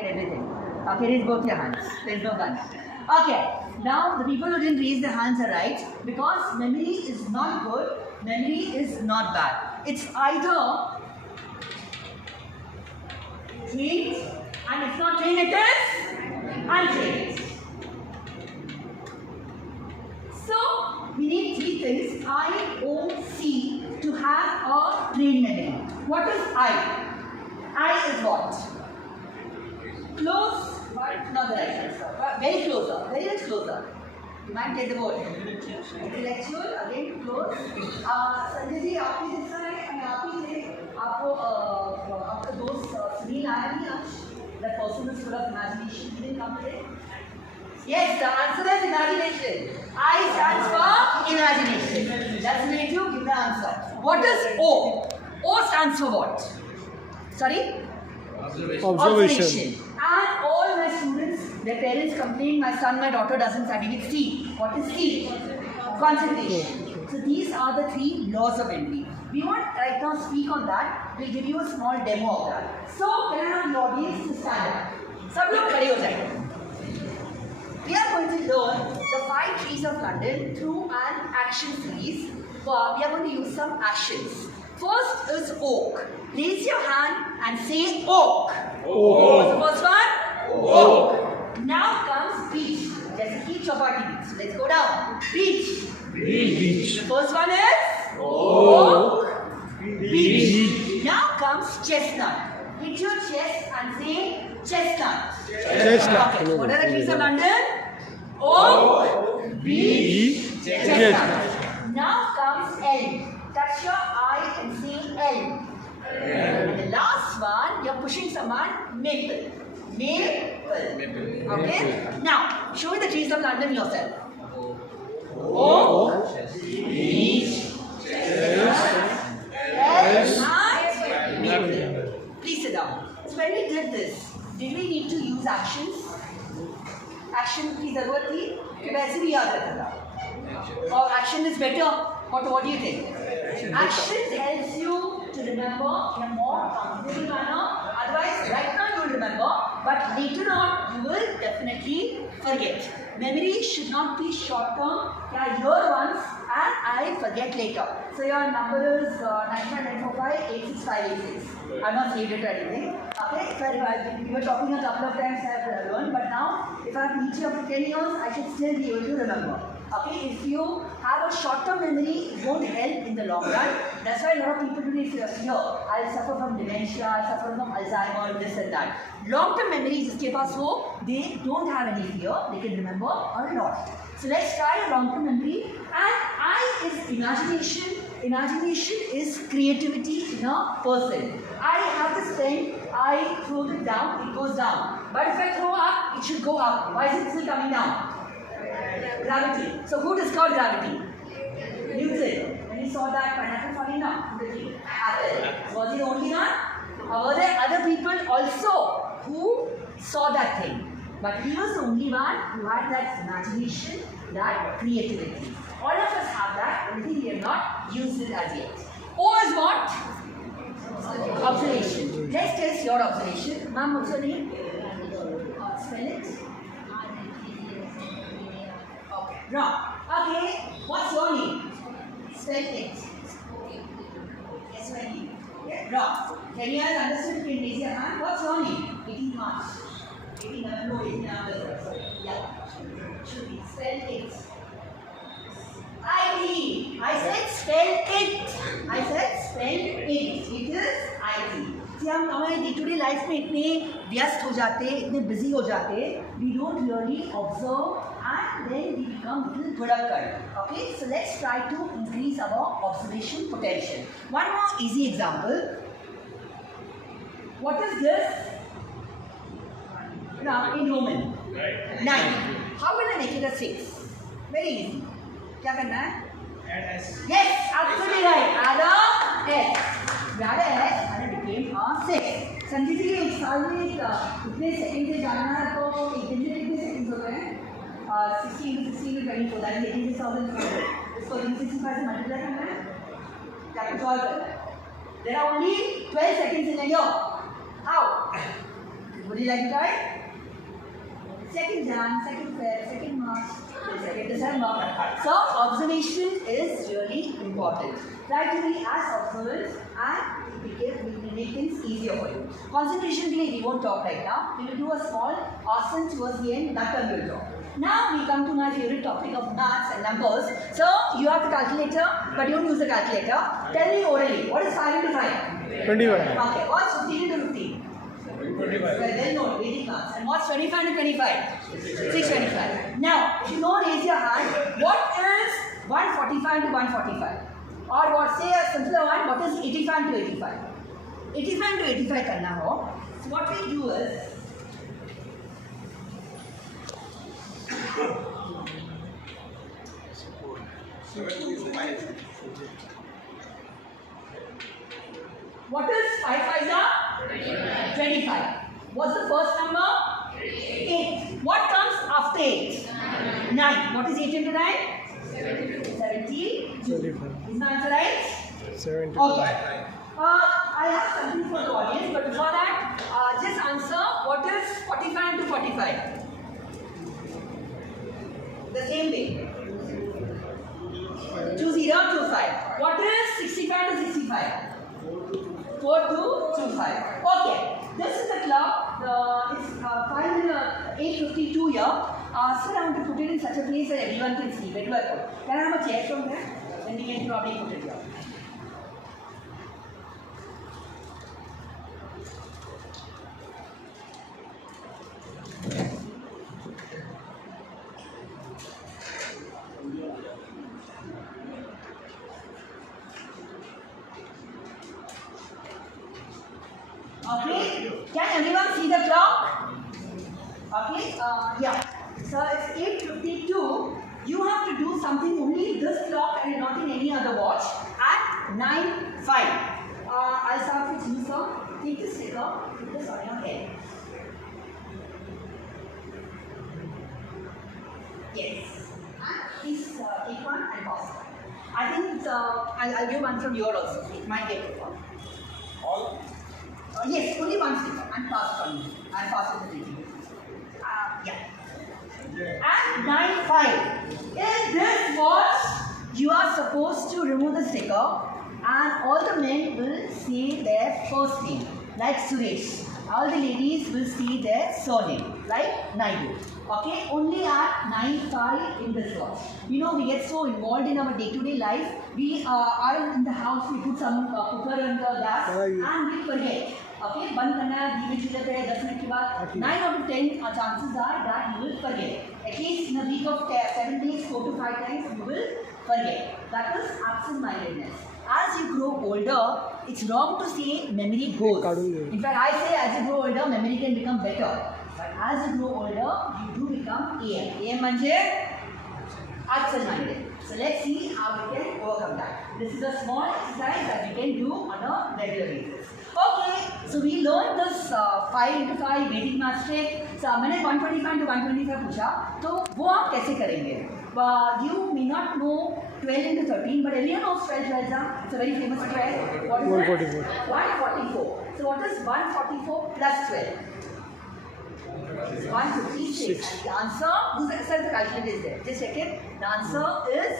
Get everything. Okay, raise both your hands. There's no gun. Okay, now the people who didn't raise their hands are right because memory is not good, memory is not bad. It's either trained, and if not trained, it is untrained. So we need three things: I, O, C to have a trained memory. What is I? I is what? Close, but not the right answer. Very closer, very much closer. You might get the word. Intellectual, again close. Sanjay ji आपकी हिस्सा है मैं आप ही से आपको आपका दोस्त सुनील आया नहीं आज? That person is full of imagination. He didn't come today. Yes, the answer is imagination. I stands for imagination. That's make you give the answer. What is O? O stands for what? Sorry? Observation. And all my students, their parents complain, my son, my daughter doesn't study with C. What is C? Concentration. So these are the three laws of memory. We won't right now speak on that. We'll give you a small demo of that. So can I have the audience to stand up? सब लोग खड़े हो जाएंगे. We are going to learn the 5 trees of London through an action series. We are going to use some actions. First is oak. Raise your hand and say oak. What's the first one? Oak. Now comes beach. Just keep chapati beach. Let's go down. Beach. Beach. The first one is oak. Beach. Now comes chestnut. Hit your chest and say chestnut. Chestnut. Okay. What are the trees of London? Oak, beech, chestnut. Now comes elm. Touch your eye and say elm. The last one, you're pushing someone, maple. Maple. Okay? Now, show me the trees of London yourself. Oak, beech, chestnut, elm, maple. Please sit down. So when we did this, did we need to use actions? Action की जरूरत थी कि वैसे भी याद रहता था और action is better. What do you think? Action helps you to remember in a more comfortable manner. Otherwise, right now you will remember, but later on you will definitely forget. Memory should not be short term. I hear once and I forget later. So your number is 95945 86586. I'm not saved it or anything. Okay, we were talking a couple of times I have learned, but now if I have to meet you after 10 years, I should still be able to remember. Okay, if you have a short-term memory, it won't help in the long run. That's why a lot of people today fear, I'll suffer from dementia, I'll suffer from Alzheimer, this and that. Long-term memory, जिसके पास हो, they don't have any fear, they can remember a lot. So let's try a long-term memory. And I is imagination. Imagination is creativity in a person. I have this pen, I throw it down, it goes down. But if I throw up, it should go up. Why is it still coming down? Gravity. So who discovered gravity? Newton. When he saw that pineapple falling down, who did he? Apple. Was he the only one? Or were there other people also who saw that thing? But he was the only one who had that imagination, that creativity. All of us have that, only we have not used it as yet. O is what? Observation. Let's test your observation. Ma'am, what's your name? Spell it. Okay, wrong. Okay, what's your name? Spell it. S-Y-E. Yeah, wrong. Can you guys understand? You can raise your hand. What's your name? 18 March. 18 November. Yeah. Should be. Spell it. IT. I said spell it. I said spell it. It is IT. See, हम हमारे day to day life में इतने व्यस्त हो जाते, इतने busy हो जाते, we don't really observe and then we become little productive. Okay, so let's try to increase our observation potential. One more easy example. What is this? Now in Roman. 9. How will I make it a 6? Very easy. क्या करना है? Add S. Yes, absolutely right. Add a S. We add a S and it became a 6. Sanjay ji एक साल में कितने second से जाना है तो एक दिन में कितने सेकंड होते हैं? 16 to 16 to 24. That is 86,000. इसको 365 से मल्टीप्लाई करना है. क्या कुछ और करना है? There are only 12 seconds in a year. How? Would you like to try? Second Jan, second Feb, second March, second December. So observation is really important. Try to be as observant and we make things easier for you. Concentration we won't talk right now. We will do a small asana towards the end. That time we will talk. Now we come to my favorite topic of maths and numbers. So you have the calculator, but you don't use the calculator. Tell me orally, what is 5 into 5? 21. Okay, what's 15 into 15? 25. Well known, Vedic maths. And what's 25 to 25? 625. Now, if you know, raise your hand. What is 145 to 145? Or what, say a simpler one, what is 85 to 85? 85 to 85 karna ho. So what we do is, what is 5 5s are? 25. What's the first number? 8. What comes after 8? 9. What is 8 into 9? 72. 25. Is my answer right? 70. Okay. I have something for the audience, but before that, just answer what is 45 into 45? The same way. 2025. What is 65 to 65? 4225. Okay, this is the clock. It's 8:52 here. Sir, I want to put it in such a place that everyone can see. Where do I put? Can I have a chair from there? Then we can probably put it here. Okay, can everyone see the clock? Okay, yeah. So it's 8:52. You have to do something only in this clock and not in any other watch at 9:05. I'll start with you, sir. Take this sticker, put this on your head. Yes. And please take one and pass it. I think I'll give one from your also. It might get one. All? Yes, only one sticker and pass it on me. I'll pass it to you. Yeah. And 9:05. In this watch, you are supposed to remove the sticker and all the men will say their first name, like Suresh. All the ladies will see their surname, like Naidu. Okay, only at 9:05 in this watch. You know, we get so involved in our day-to-day life. We are in the house, we put some cooker on the gas and we forget. Okay, बंद करना है, धीमे धीरे पे 10 minute के बाद 9 out of 10 chances are that you will forget. At least in a week of 7 days, 4 to 5 times you will forget. That is absent-mindedness. As you grow older, it's wrong to say memory goes. In fact, I say as you grow older, memory can become better. But as you grow older, you do become AM. AM म्हणजे absent-minded. So let's see how we can overcome that. This is a small exercise that we can do on a regular basis. Okay, so we learned this 5 into 5 Vedic math trick. So मैंने 125 to 125 पूछा, तो वो आप कैसे करेंगे? You may not know 12 into 13, but everyone knows 12 12s are. It's a very famous 12. What is 144. That? 144. So what is 144 plus 12? 156. And the answer, who's the calculator is there? Just check it. The answer is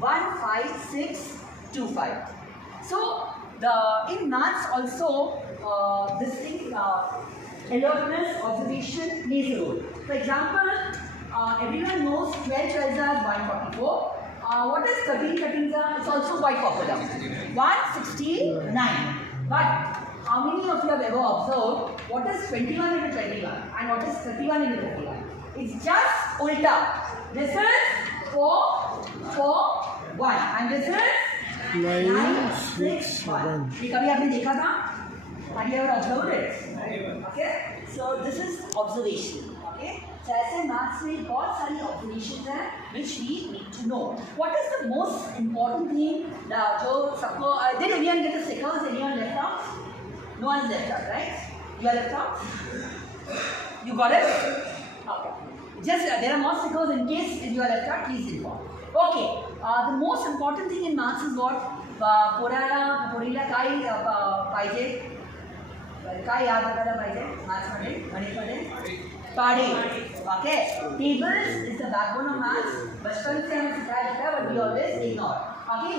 15625. So in maths also, this thing, alertness, observation plays a role. For example, everyone knows 12 12s are 144. What is 13 13s are? It's also quite popular. 169. But how many of you have ever observed what is 21 into 21 and what is 31 into 31? It's just ulta. This is 4 4 1 and this is 9 6 1. ये कभी आपने देखा था? Have you ever observed it? Okay. So this is observation. Okay. So ऐसे maths में बहुत सारी observations हैं which we need to know. What is the most important thing जो सबको did anyone get the stickers? Anyone left out? No one's left out, right? You are left out? You got it? Okay. Just there are more stickers in case you are left out, please inform. Okay. The most important thing in maths is what? Porila kai paije. काय याद रखायला पाहिजे मॅथ्समध्ये गणितमध्ये पाढे okay tables is the backbone of maths बचपन से हमें सिखाया जाता है but we always ignore okay